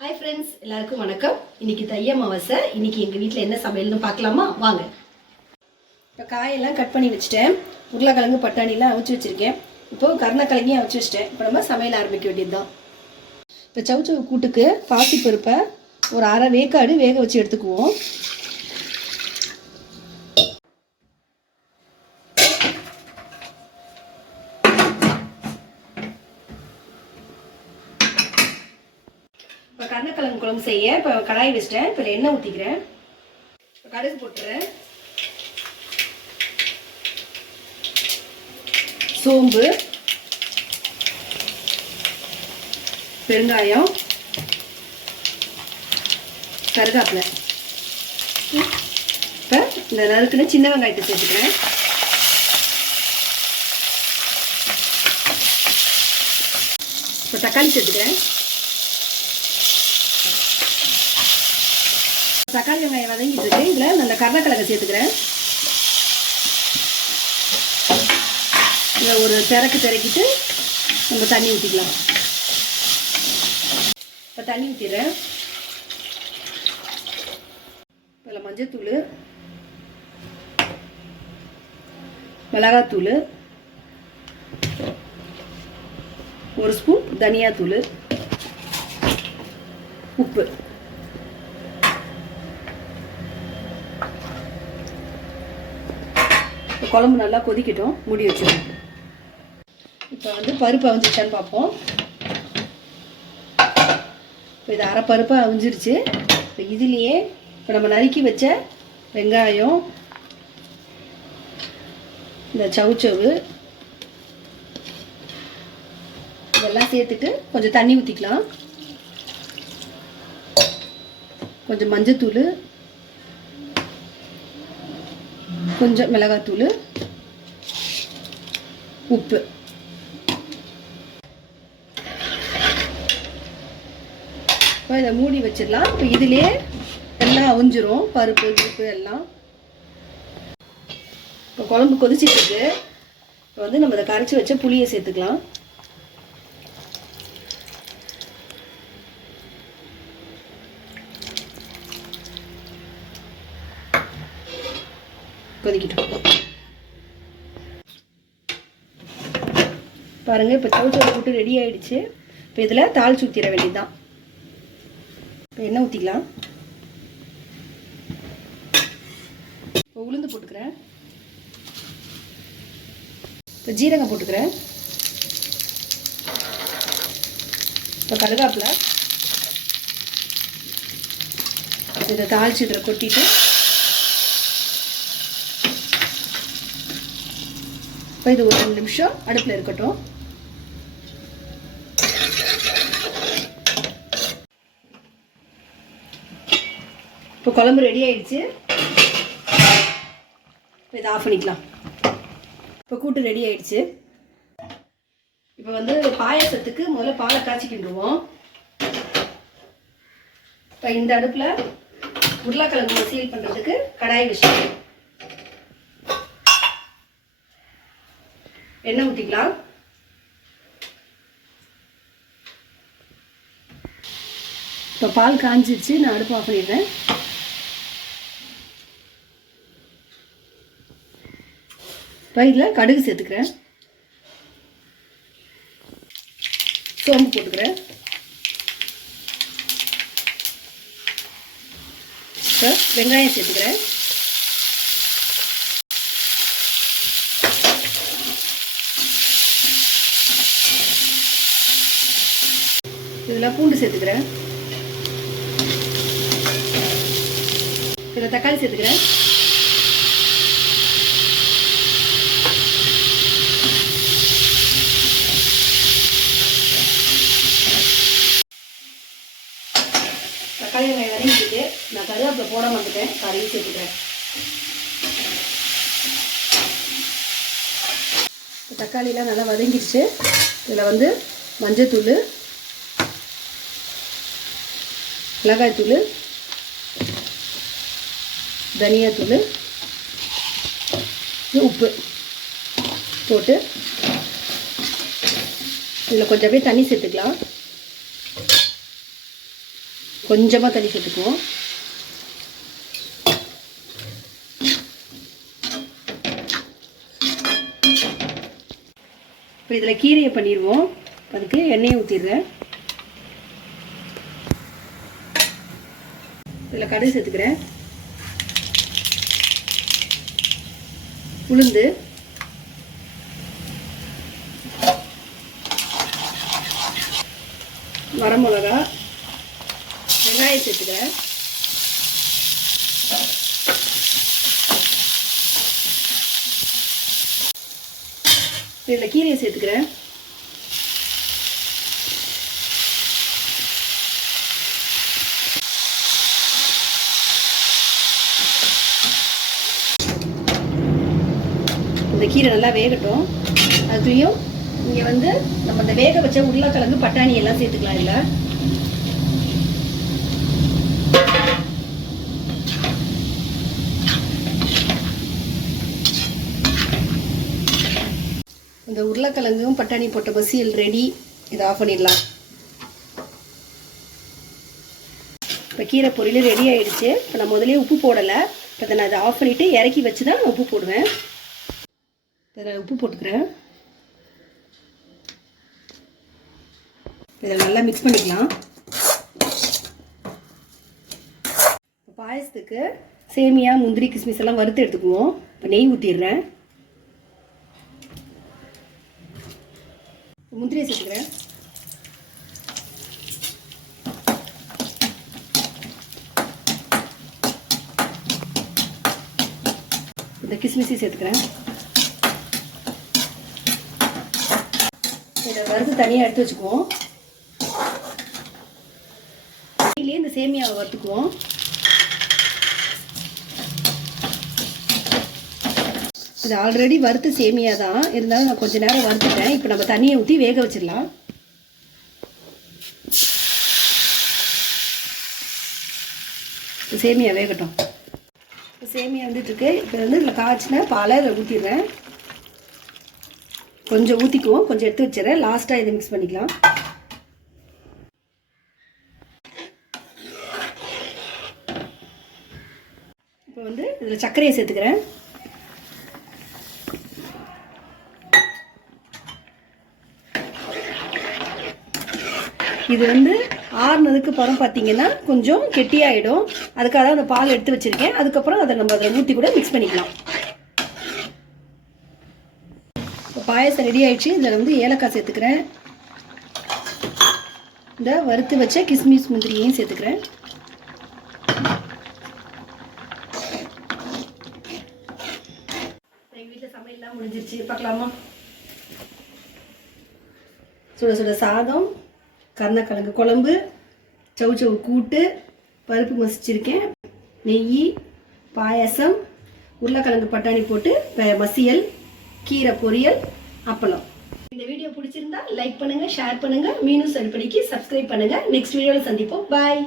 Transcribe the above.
Hi friends எல்லாருக்கும் வணக்கம். இன்னைக்கு தைய அமாவாசை. இன்னைக்கு எங்கள் வீட்டில் என்ன சமையல்னு பார்க்கலாமா? வாங்க. இப்போ காயெல்லாம் கட் பண்ணி வச்சுட்டேன். உருளைக்கிழங்கு பட்டாணிலாம் அவிச்சு வச்சுருக்கேன். இப்போ கருணக்கிழங்கையும் அவிச்சு வச்சிட்டேன். இப்போ நம்ம சமையல் ஆரம்பிக்க வேண்டியது தான் இப்போ சவுச்சவு கூட்டுக்கு பாசி பருப்பை ஒரு அரை வேக்காடு வேக வச்சு எடுத்துக்குவோம். இப்போ கருணக்கிழங்கு குழம்பு செய்ய இப்போ கடாய் வச்சிட்டேன். இப்போ எண்ணெய் ஊற்றிக்கிறேன் இப்போ கடுகு போட்டுறேன். சோம்பு. பெருங்காயம். கருகாப்பிலை. இப்போ இந்த நறுக்குன்னு சின்ன வெங்காயத்தை சேர்த்துக்கிறேன். இப்போ தக்காளி சேர்த்துக்கிறேன். தக்காளி வெங்காயம் வதங்கிட்டு இருக்கு. இதில் அந்த கருணக்கிழங்கு சேர்த்துக்கிறேன். இதை ஒரு திறக்கு திறக்கிட்டு நம்ம தண்ணி ஊற்றிக்கலாம் இப்போ தண்ணி ஊற்றிடுறேன் இதில் மஞ்சத்தூள் மிளகாத்தூள் ஒரு ஸ்பூன் தனியாத்தூள் உப்பு. குழம்பு நல்லா கொதிக்கட்டும். மூடி வச்சிடும் இப்போ வந்து பருப்பு அவிஞ்சிச்சான்னு பார்ப்போம். இப்போ இது அரை பருப்பு அவிஞ்சிருச்சு. இப்போ இதுலேயே இப்போ நம்ம நறுக்கி வச்ச வெங்காயம் இந்த சவுச்சவு இதெல்லாம் சேர்த்துட்டு கொஞ்சம் தண்ணி ஊற்றிக்கலாம் கொஞ்சம் மஞ்சத்தூள் கொஞ்சம் மிளகாத்தூள் உப்பு. இப்போ இதை மூடி வச்சிடலாம். இப்போ இதிலே எல்லாம் அவிஞ்சிரும். பருப்பு உப்பு எல்லாம். இப்போ குழம்பு கொதிச்சிட்டு இருக்கு. இப்போ வந்து நம்ம இதை கரைச்சி வச்ச புளியை சேர்த்துக்கலாம். கொதிக்கட்டும். பாருங்க இப்போ சவுச்சோறு போட்டு ரெடி ஆயிடுச்சு. இப்போ இதில் தாளிச்சு ஊற்றிட வேண்டியதுதான். இப்போ எண்ணெய் ஊற்றிக்கலாம் இப்போ உளுந்து போட்டுக்கிறேன். இப்போ ஜீரகம் போட்டுக்கிறேன். இப்போ கருகாப்பில் இதை தாளிச்சு இதில் கொட்டிட்டு இப்போ இது ஒரு ரெண்டு நிமிஷம் அடுப்பில் இருக்கட்டும். இப்போ குழம்பு ரெடி ஆயிடுச்சு. இப்போ இதை ஆஃப் பண்ணிக்கலாம். இப்போ கூட்டு ரெடி ஆயிடுச்சு. இப்போ வந்து பாயாசத்துக்கு முதல்ல பாலை காய்ச்சிக்கிண்டுருவோம் இப்போ இந்த அடுப்பில் உருளைக்கிழங்கு சீல் பண்ணுறதுக்கு கடாய் விஷயம் எண்ணெய் ஊற்றிக்கலாம் இப்போ பால் காஞ்சிடுச்சு நான் அடுப்பு ஆஃப் பண்ணிடுறேன். இப்போ இதில் கடுகு சேர்த்துக்கிறேன். சோம்பு போட்டுக்கிறேன். இப்போ வெங்காயம் சேர்த்துக்கிறேன். இதில் பூண்டு சேர்த்துக்கிறேன். இதில் தக்காளி சேர்த்துக்கிறேன். தக்காளி வெங்காயம் வதங்கிட்டு நான் கருவேப்பிலை போட மாட்டேன் கறியும் சேர்த்துக்கிறேன். தக்காளியெலாம் தக்காளிலாம் நல்லா வதங்கிடுச்சு. இதில் வந்து மஞ்சத்தூள் மிளகாய்த்தூள் தனியாத்தூள் உப்பு போட்டு இதில் கொஞ்சம் அப்படியே தண்ணி சேர்த்துக்கலாம். கொஞ்சமாக தண்ணி சேர்த்துக்குவோம். இப்போ இதில் கீரையை பண்ணிடுவோம். அதுக்கு எண்ணெயை ஊற்றிடுறேன். இதில் கடுகு சேர்த்துக்கிறேன். உளுந்து. வரமிளகா. வெங்காயம் சேர்த்துக்கிறேன். இதில் கீரையை சேர்த்துக்கிறேன். இந்த கீரை நல்லா வேகட்டும். அதுலேயும் இங்கே வந்து நம்ம இந்த வேக வச்ச உருளைக்கிழங்கு பட்டாணி எல்லாம் சேர்த்துக்கலாம் இல்லை இந்த உருளைக்கிழங்கும் பட்டாணி போட்ட பசியல் ரெடி இதை ஆஃப் பண்ணிடலாம். இப்போ கீரை பொரியல் ரெடி ஆகிடுச்சு இப்போ நான் முதலே உப்பு போடலை. இப்போ நான் இதை ஆஃப் பண்ணிவிட்டு இறக்கி வச்சு தான் நான் உப்பு போடுவேன். இதில் உப்பு போட்டுக்கிறேன். இதை நல்லா மிக்ஸ் பண்ணிக்கலாம். பாயசத்துக்கு சேமியா முந்திரி கிஸ்மிஸ் எல்லாம் வறுத்து எடுத்துக்குவோம். இப்போ நெய் ஊற்றிடுறேன் முந்திரியை சேர்த்துக்கிறேன். இந்த கிஸ்மிஸையும் சேர்த்துக்கிறேன். இதை வறுத்து தனியாக எடுத்து வச்சுக்குவோம். இதுலேயே இந்த சேமியாவை வறுத்துக்குவோம். இது ஆல்ரெடி வறுத்து சேமியா தான். இருந்தாலும் நான் கொஞ்சம் நேரம் வறுத்துட்டேன். இப்போ நம்ம தண்ணியை ஊற்றி வேக வச்சிடலாம். சேமியா வேகட்டும். சேமியா வந்துட்டுருக்கு இப்போ வந்து இதில் காய்ச்சினா பாலை இதில் ஊற்றிடுறேன் கொஞ்சம் ஊற்றிக்குவோம் கொஞ்சம் எடுத்து வச்சிடறேன். லாஸ்ட்டாக இதை மிக்ஸ் பண்ணிக்கலாம். இப்போ வந்து இதில் சர்க்கரையை சேர்த்துக்கிறேன். இது வந்து ஆறுனதுக்கு அப்புறம் பார்த்தீங்கன்னா கொஞ்சம் கெட்டியாயிடும். அதுக்காக தான் அந்த பால் எடுத்து வச்சிருக்கேன். அதுக்கப்புறம் அதை நம்ம அதில் ஊற்றி கூட மிக்ஸ் பண்ணிக்கலாம் இப்போ பாயசம் ரெடி ஆயிடுச்சு. இதில் வந்து ஏலக்காய் சேர்த்துக்கிறேன். இந்த வறுத்து வச்ச கிஸ்மிஸ் முந்திரியையும் சேர்த்துக்கிறேன். எங்கள் வீட்டில் சமையல்லாம் முடிஞ்சிருச்சு. பார்க்கலாமா? சுட சுட சாதம் கருணக்கிழங்கு குழம்பு சவு சவு கூட்டு பருப்பு மசிச்சிருக்கேன். நெய் பாயாசம் உருளைக்கிழங்கு பட்டாணி போட்டு மசியல் கீரை பொரியல் அப்பளம். இந்த வீடியோ பிடிச்சிருந்தா லைக் பண்ணுங்க ஷேர் பண்ணுங்க. மீனும் சரிப்படிக்கு சப்ஸ்கிரைப் பண்ணுங்க. நெக்ஸ்ட் வீடியோவில் சந்திப்போம். பாய்